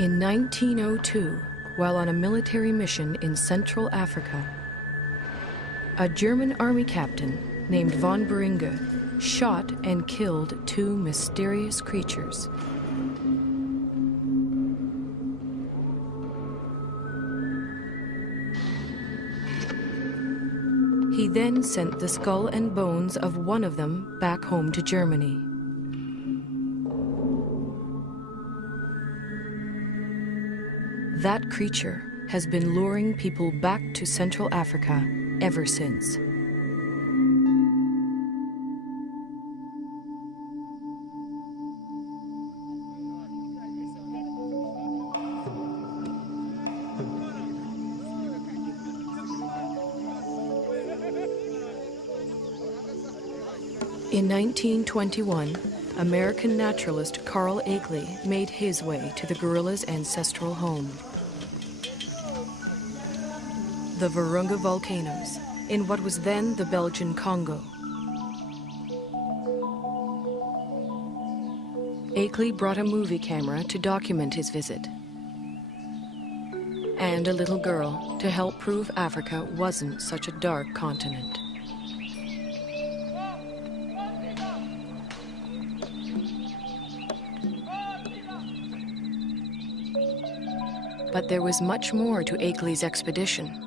In 1902, while on a military mission in Central Africa, a German army captain named von Beringe shot and killed two mysterious creatures. He then sent the skull and bones of one of them back home to Germany. That creature has been luring people back to Central Africa ever since. In 1921, American naturalist Carl Akeley made his way to the gorilla's ancestral home. The Virunga volcanoes, in what was then the Belgian Congo. Akeley brought a movie camera to document his visit, and a little girl to help prove Africa wasn't such a dark continent. But there was much more to Akeley's expedition.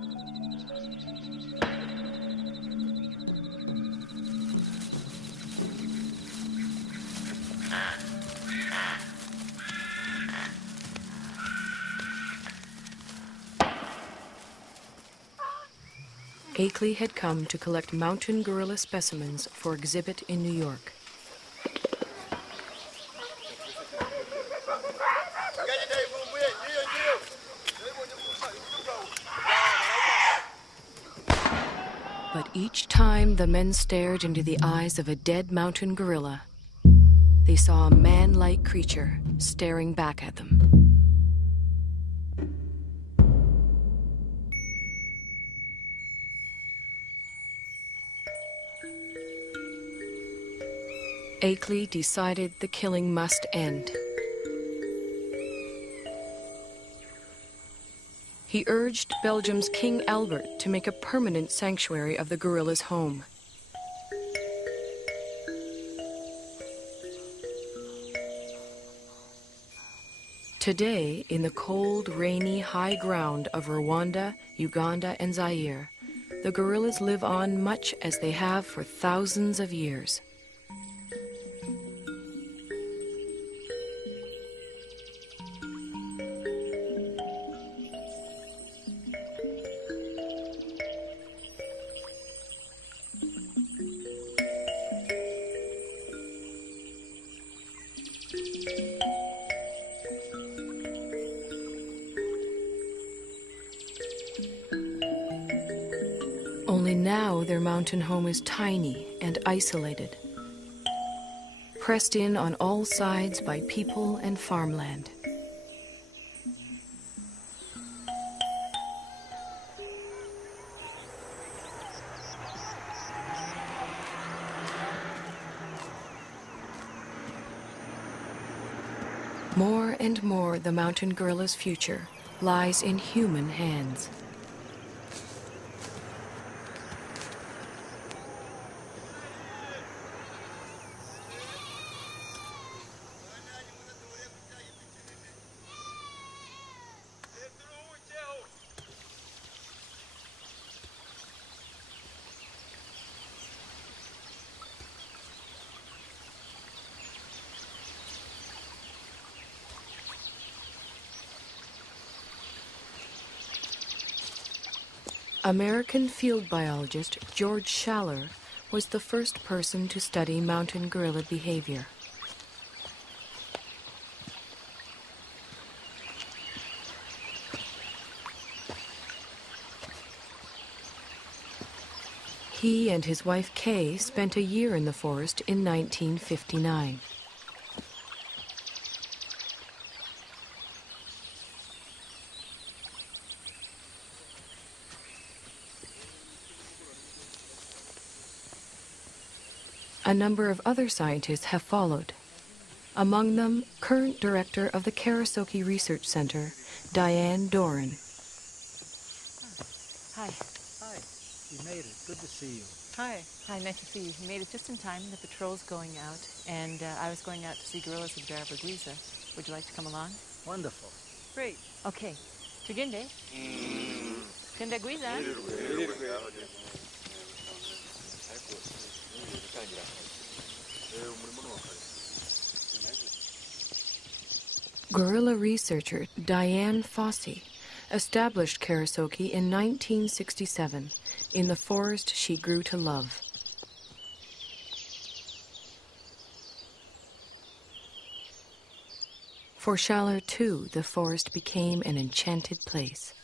Akeley had come to collect mountain gorilla specimens for exhibit in New York. But each time the men stared into the eyes of a dead mountain gorilla, they saw a man-like creature staring back at them. Akeley decided the killing must end. He urged Belgium's King Albert to make a permanent sanctuary of the gorilla's home. Today, in the cold, rainy, high ground of Rwanda, Uganda, and Zaire, the gorillas live on much as they have for thousands of years. Only now their mountain home is tiny and isolated, pressed in on all sides by people and farmland. More and more, the mountain gorilla's future lies in human hands. American field biologist George Schaller was the first person to study mountain gorilla behavior. He and his wife Kay spent a year in the forest in 1959. A number of other scientists have followed. Among them, current director of the Karasoke Research Center, Diane Doran. Hi. Hi, you made it. Good to see you. Hi. Hi, nice to see you. You made it just in time. The patrol's going out, and I was going out to see gorillas with Barabaguiza. Would you like to come along? Wonderful. Great. Okay. Tuginde. Kundaguiza. Gorilla researcher Diane Fossey established Karasoke in 1967 in the forest she grew to love. For Schaller, too, the forest became an enchanted place.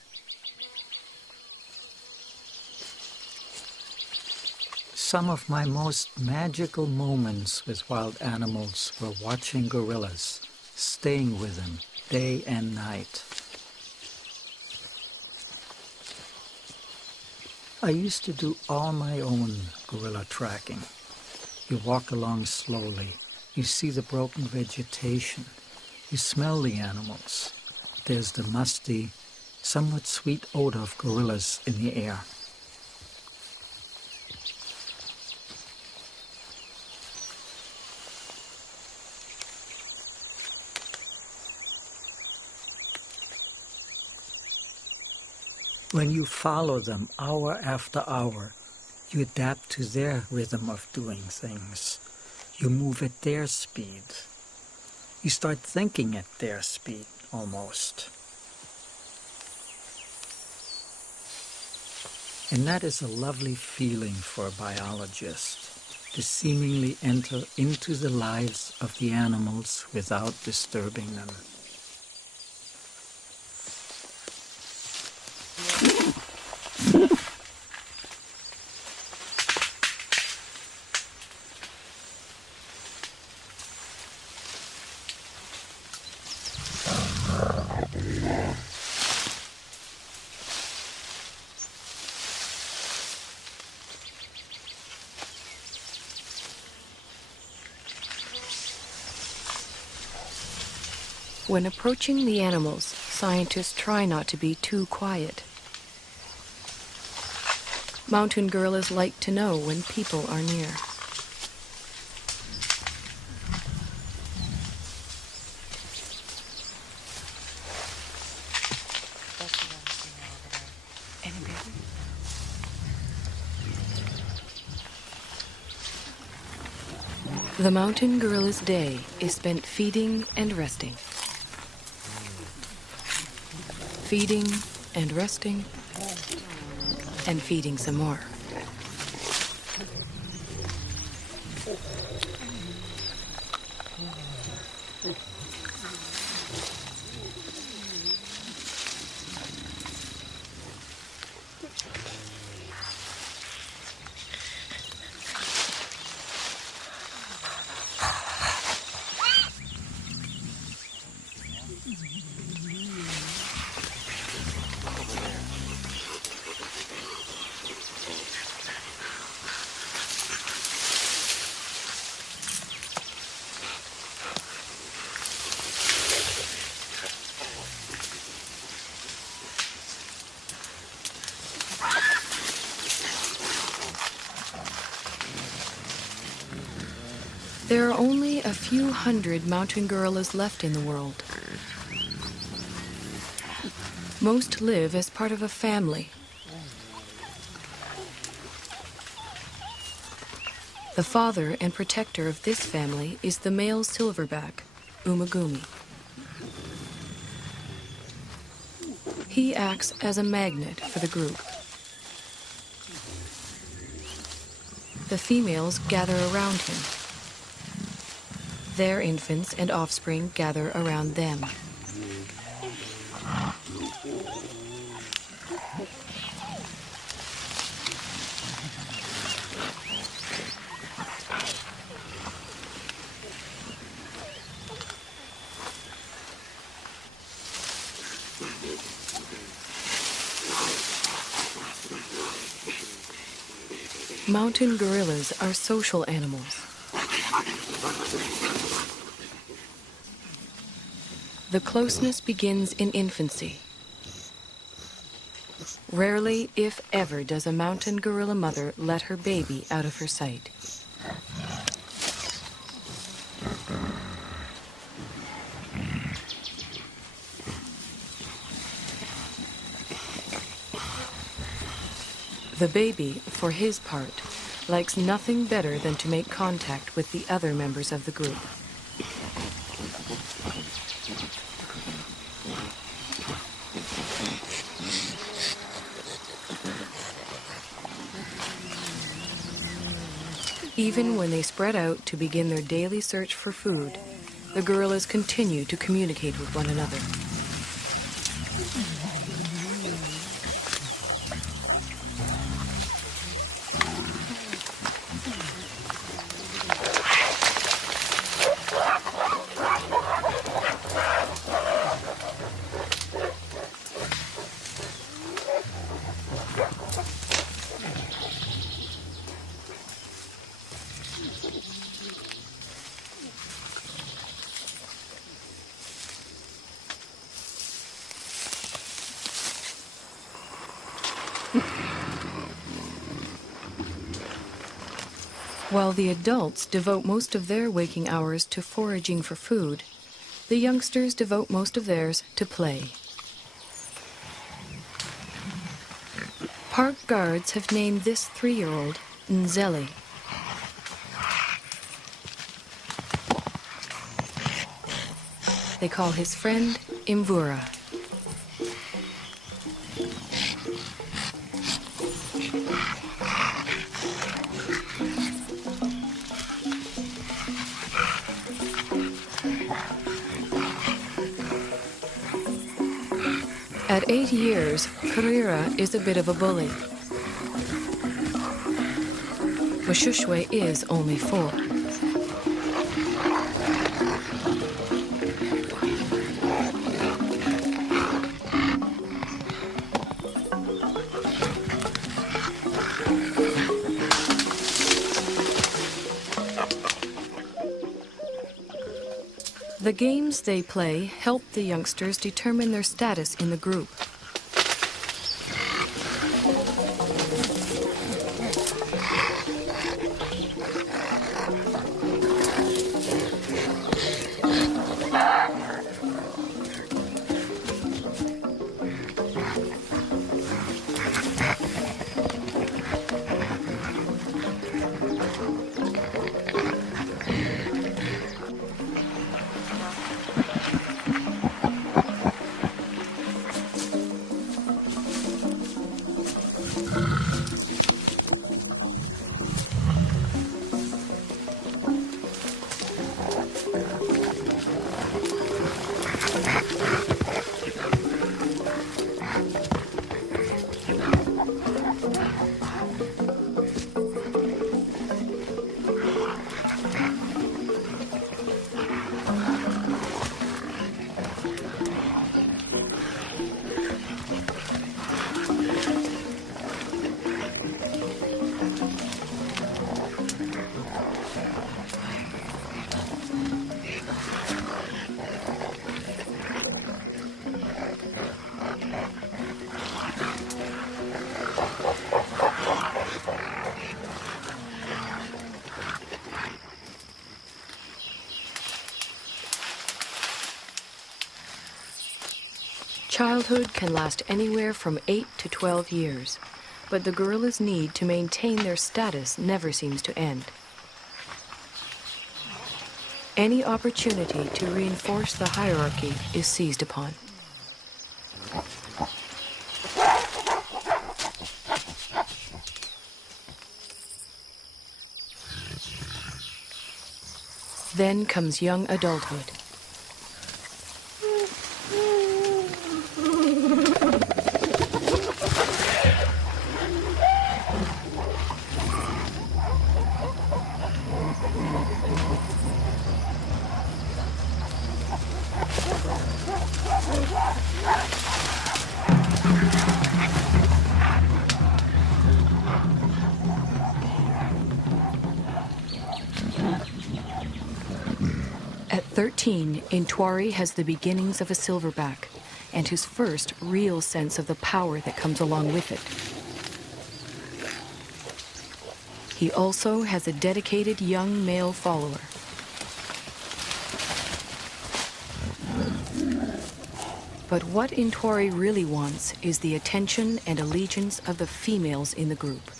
Some of my most magical moments with wild animals were watching gorillas, staying with them day and night. I used to do all my own gorilla tracking. You walk along slowly, you see the broken vegetation, you smell the animals. There's the musty, somewhat sweet odor of gorillas in the air. When you follow them hour after hour, you adapt to their rhythm of doing things. You move at their speed. You start thinking at their speed, almost. And that is a lovely feeling for a biologist, to seemingly enter into the lives of the animals without disturbing them. When approaching the animals, scientists try not to be too quiet. Mountain gorillas like to know when people are near. The mountain gorilla's day is spent feeding and resting. Feeding and resting, and feeding some more. There are only a few hundred mountain gorillas left in the world. Most live as part of a family. The father and protector of this family is the male silverback, Umagumi. He acts as a magnet for the group. The females gather around him. Their infants and offspring gather around them. Mountain gorillas are social animals. The closeness begins in infancy. Rarely, if ever, does a mountain gorilla mother let her baby out of her sight. The baby, for his part, likes nothing better than to make contact with the other members of the group. Even when they spread out to begin their daily search for food, the gorillas continue to communicate with one another. While the adults devote most of their waking hours to foraging for food, the youngsters devote most of theirs to play. Park guards have named this 3-year-old Nzeli. They call his friend Imvura. At 8 years, Karira is a bit of a bully. Moshoeshoe is only 4. The games they play help the youngsters determine their status in the group. Childhood can last anywhere from 8 to 12 years, but the gorillas' need to maintain their status never seems to end. Any opportunity to reinforce the hierarchy is seized upon. Then comes young adulthood. At 13, Intwari has the beginnings of a silverback and his first real sense of the power that comes along with it. He also has a dedicated young male follower. But what Intwari really wants is the attention and allegiance of the females in the group.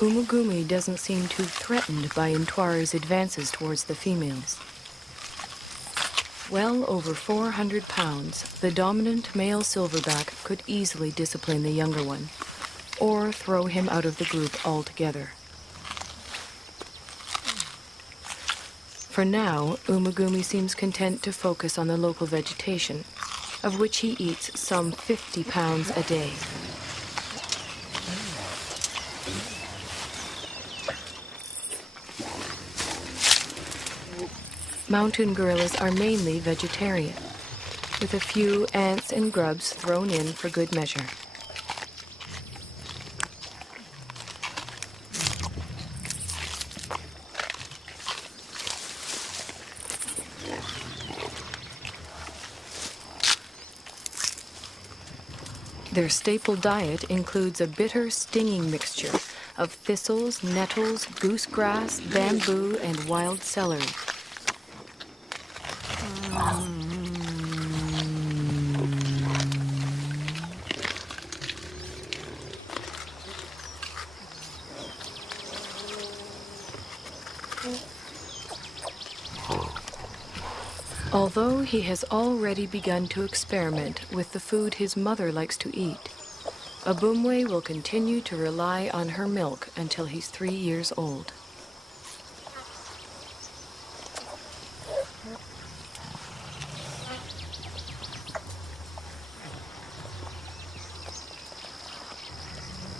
Umugumi doesn't seem too threatened by Intwari's advances towards the females. Well over 400 pounds, the dominant male silverback could easily discipline the younger one, or throw him out of the group altogether. For now, Umugumi seems content to focus on the local vegetation, of which he eats some 50 pounds a day. Mountain gorillas are mainly vegetarian, with a few ants and grubs thrown in for good measure. Their staple diet includes a bitter, stinging mixture of thistles, nettles, goosegrass, bamboo, and wild celery. Although he has already begun to experiment with the food his mother likes to eat, Abumwe will continue to rely on her milk until he's 3 years old.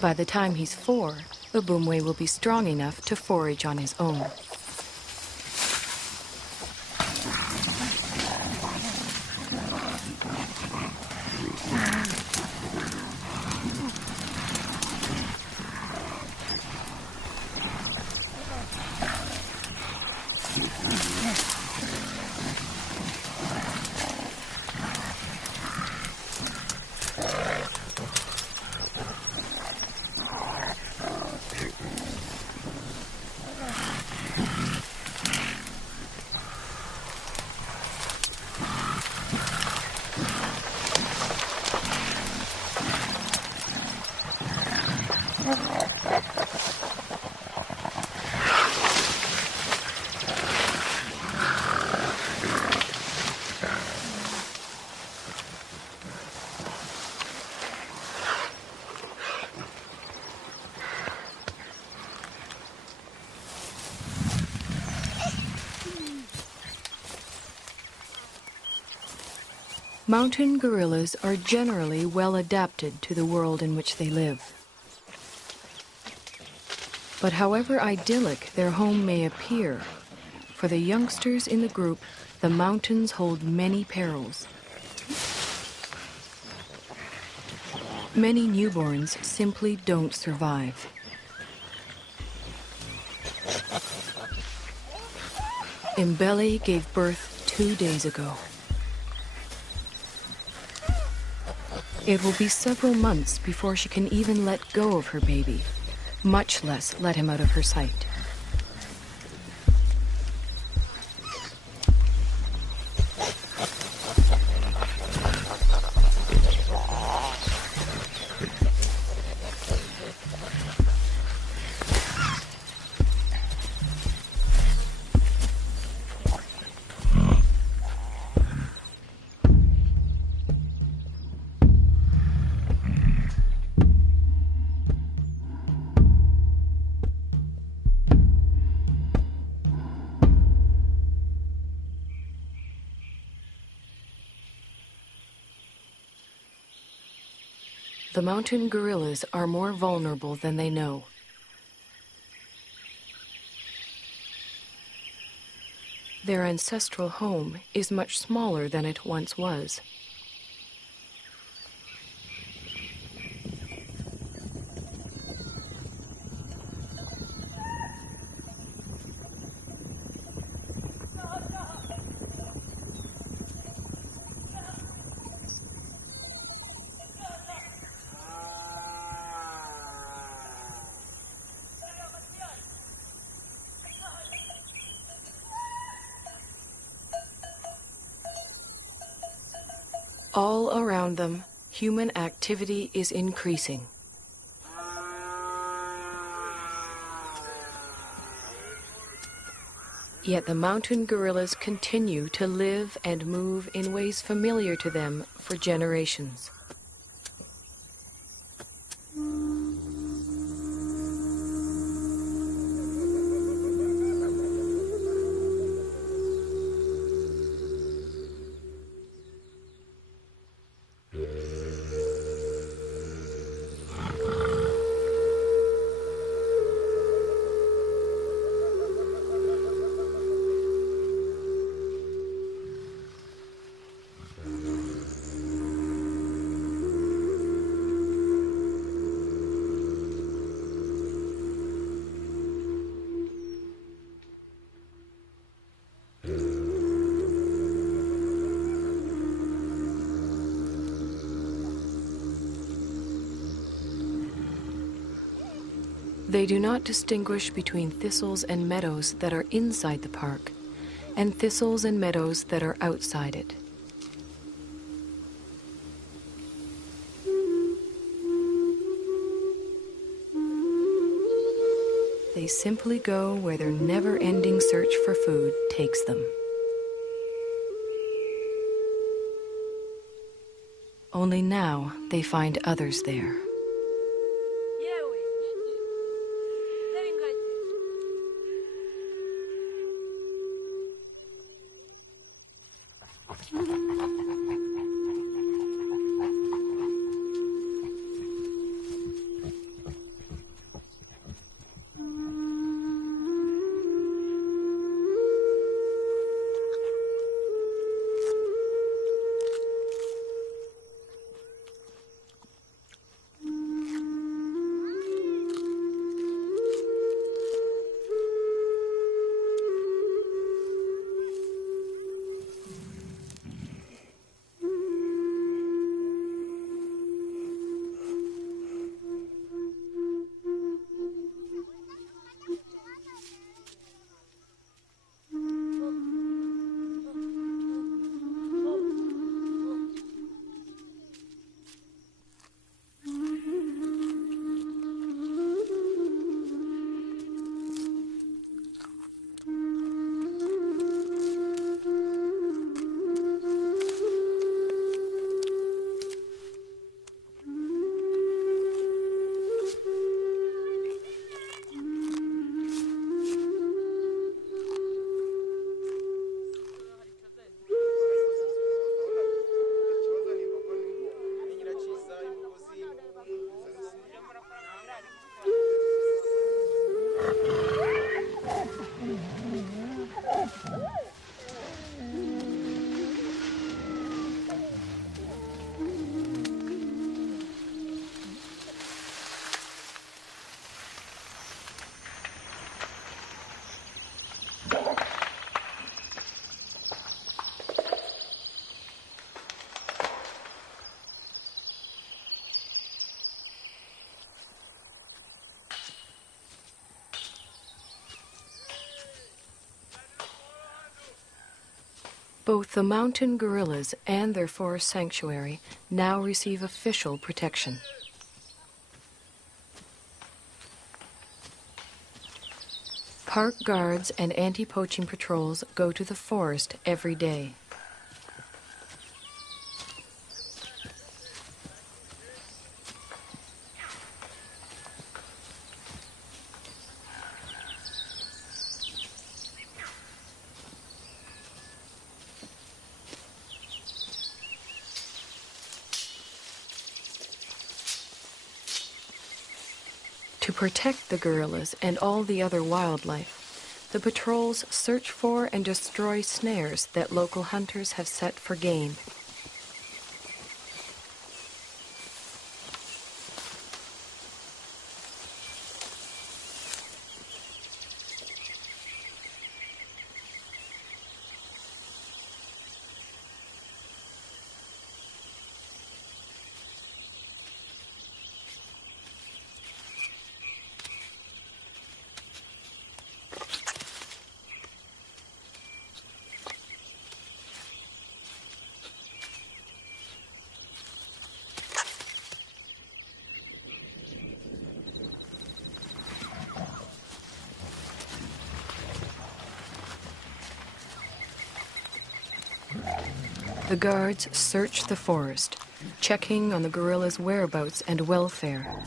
By the time he's 4, Abumwe will be strong enough to forage on his own. Mountain gorillas are generally well adapted to the world in which they live. But however idyllic their home may appear, for the youngsters in the group, the mountains hold many perils. Many newborns simply don't survive. Mbele gave birth 2 days ago. It will be several months before she can even let go of her baby, much less let him out of her sight. The mountain gorillas are more vulnerable than they know. Their ancestral home is much smaller than it once was. All around them, human activity is increasing. Yet the mountain gorillas continue to live and move in ways familiar to them for generations. They do not distinguish between thistles and meadows that are inside the park and thistles and meadows that are outside it. They simply go where their never-ending search for food takes them. Only now they find others there. Both the mountain gorillas and their forest sanctuary now receive official protection. Park guards and anti-poaching patrols go to the forest every day. To protect the gorillas and all the other wildlife, the patrols search for and destroy snares that local hunters have set for game. The guards search the forest, checking on the gorillas' whereabouts and welfare.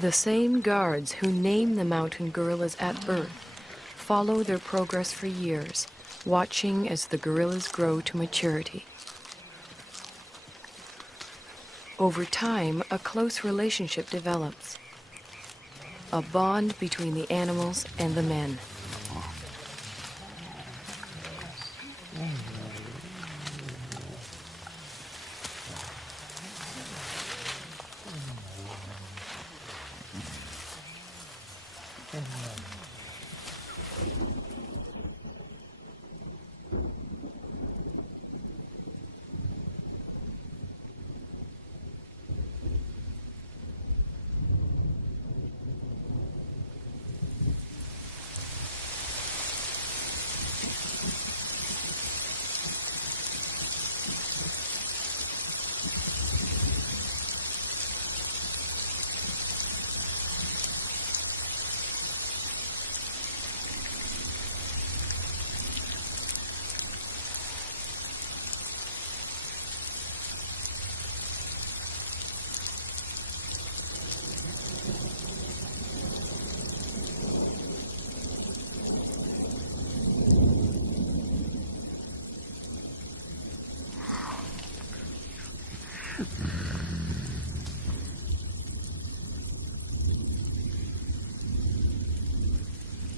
The same guards who name the mountain gorillas at birth follow their progress for years, watching as the gorillas grow to maturity. Over time, a close relationship develops, a bond between the animals and the men.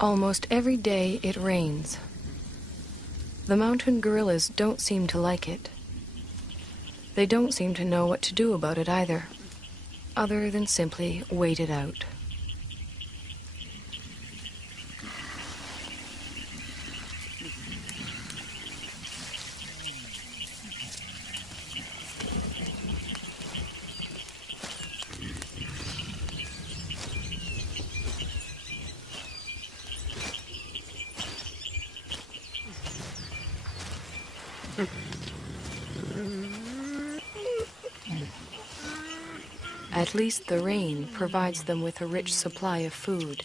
Almost every day it rains. The mountain gorillas don't seem to like it. They don't seem to know what to do about it either, other than simply wait it out. At least the rain provides them with a rich supply of food.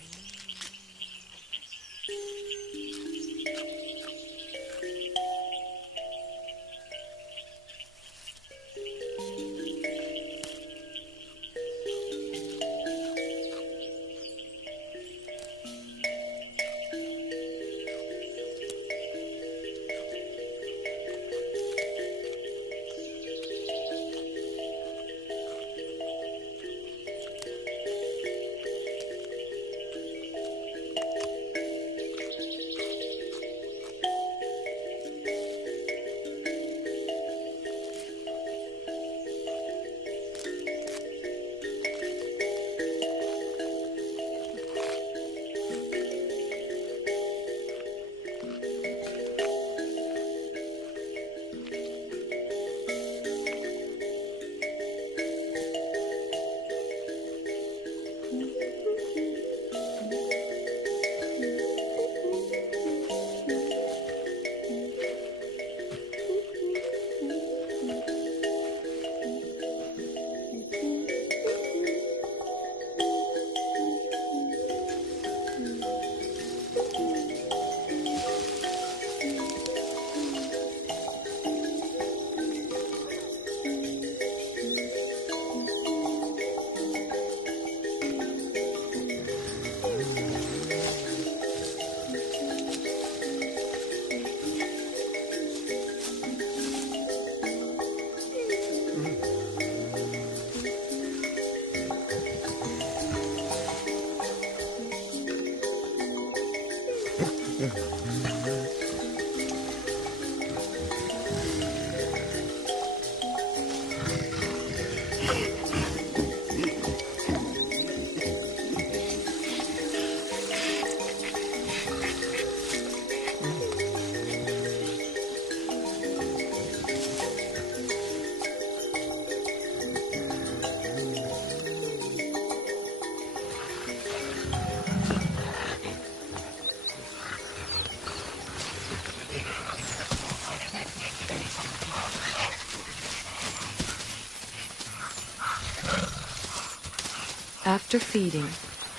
After feeding,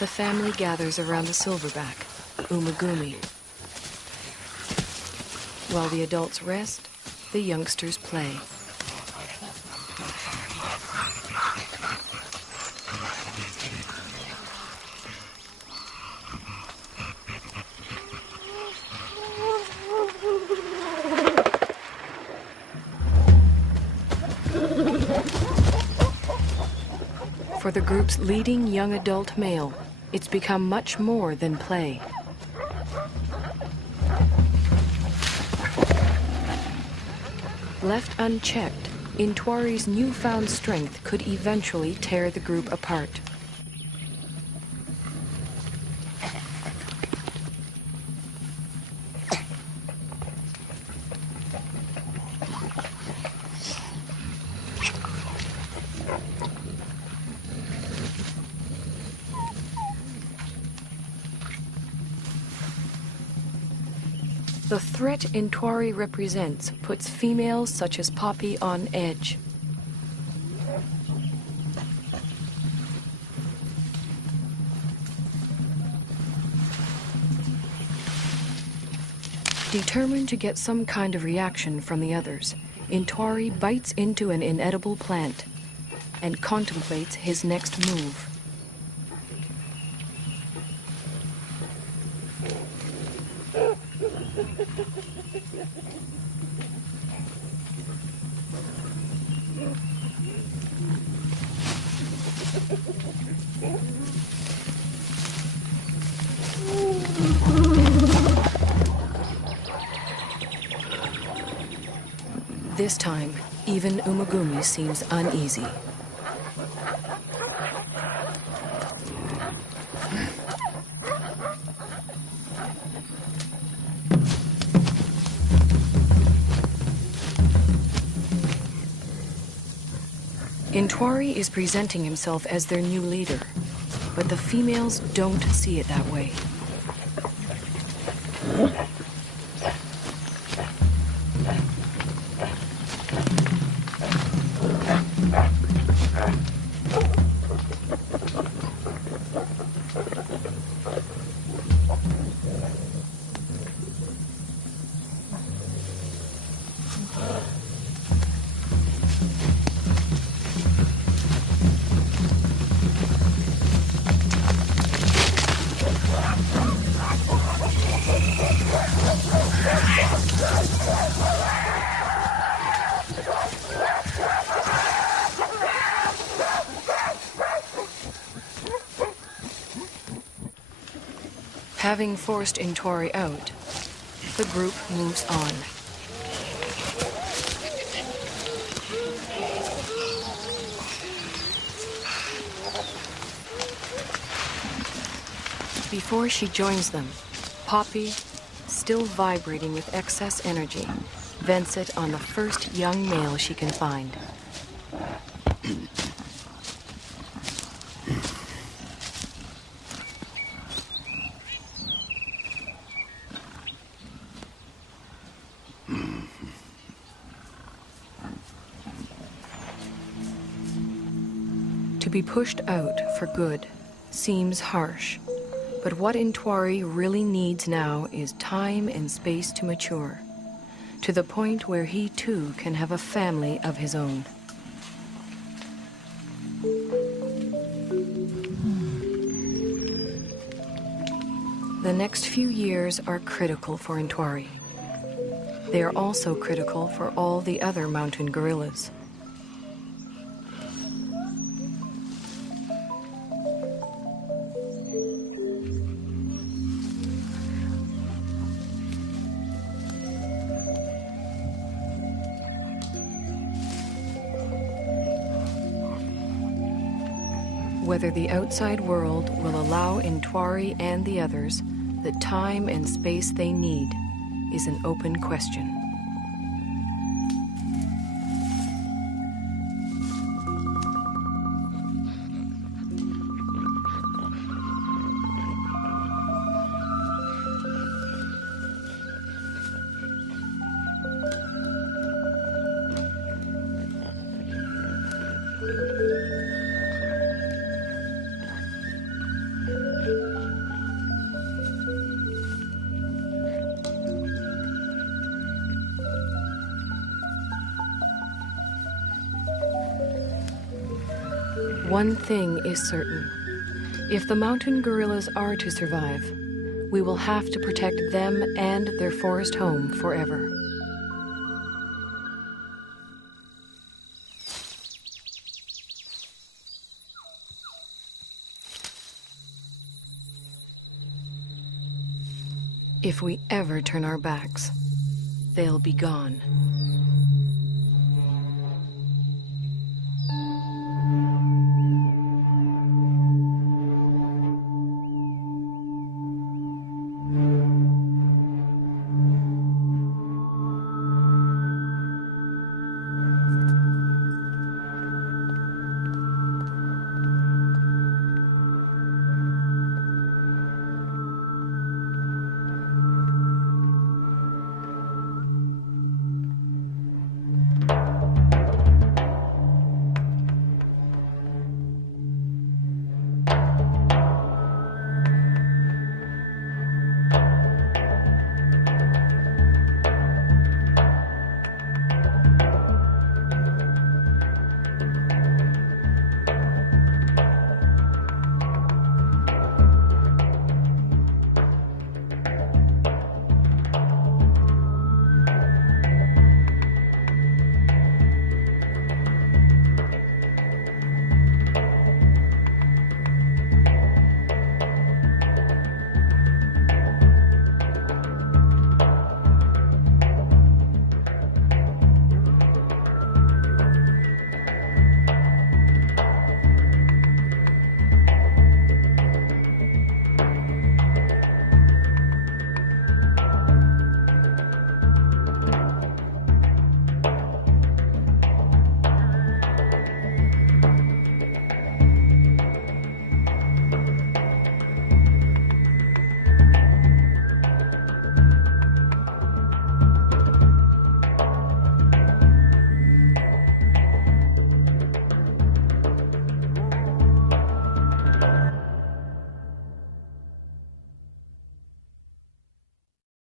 the family gathers around the silverback, Umagumi. While the adults rest, the youngsters play. For the group's leading young adult male, it's become much more than play. Left unchecked, Intwari's newfound strength could eventually tear the group apart. The threat Intwari represents puts females such as Poppy on edge. Determined to get some kind of reaction from the others, Intwari bites into an inedible plant and contemplates his next move. This time, even Umagumi seems uneasy. Intwari is presenting himself as their new leader, but the females don't see it that way. Having forced Intwari out, the group moves on. Before she joins them, Poppy, still vibrating with excess energy, vents it on the first young male she can find. To be pushed out for good seems harsh, but what Intwari really needs now is time and space to mature, to the point where he too can have a family of his own. The next few years are critical for Intwari. They are also critical for all the other mountain gorillas. Whether the outside world will allow Intwari and the others the time and space they need is an open question. One thing is certain. If the mountain gorillas are to survive, we will have to protect them and their forest home forever. If we ever turn our backs, they'll be gone.